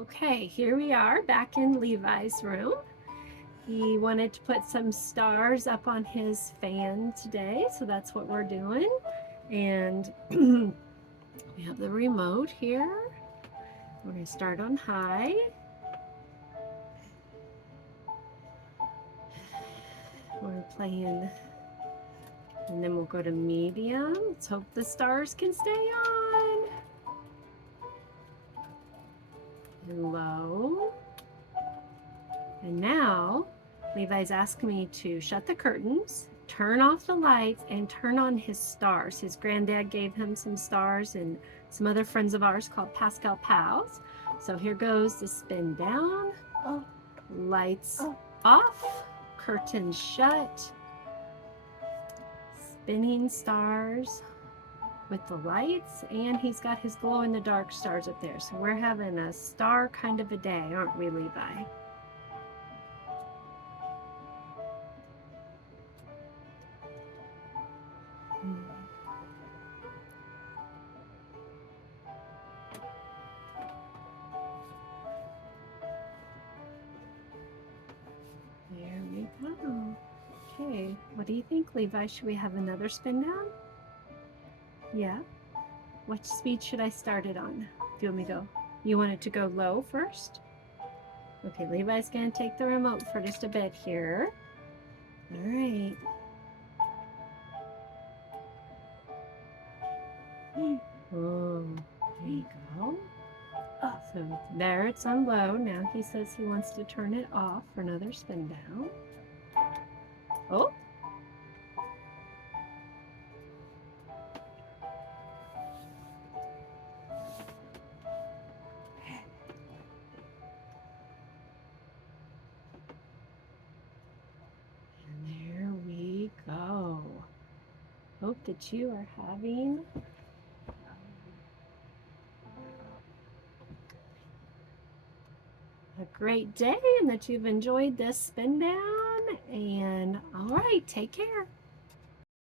Okay, here we are back in Levi's room. He wanted to put some stars up on his fan today, so that's what we're doing. And we have the remote here. We're going to start on high. We're playing, and then we'll go to medium. Let's hope the stars can stay on. And low. And now Levi's asked me to shut the curtains, turn off the lights, and turn on his stars. His granddad gave him some stars and some other friends of ours called Pascal Pals. So here goes the spin down, lights off, curtains shut, spinning stars with the lights, and he's got his glow-in-the-dark stars up there. So we're having a star kind of a day, aren't we, Levi? There we go. Okay, what do you think, Levi? Should we have another spin down? Yeah. What speed should I start it on? Do you want me to go? You want it to go low first? Okay, Levi's gonna take the remote for just a bit here. All right. Oh, there you go. So there, it's on low. Now he says he wants to turn it off for another spin down. Oh. And there we go. Hope that you are having a great day and that you've enjoyed this spin down. And all right, take care.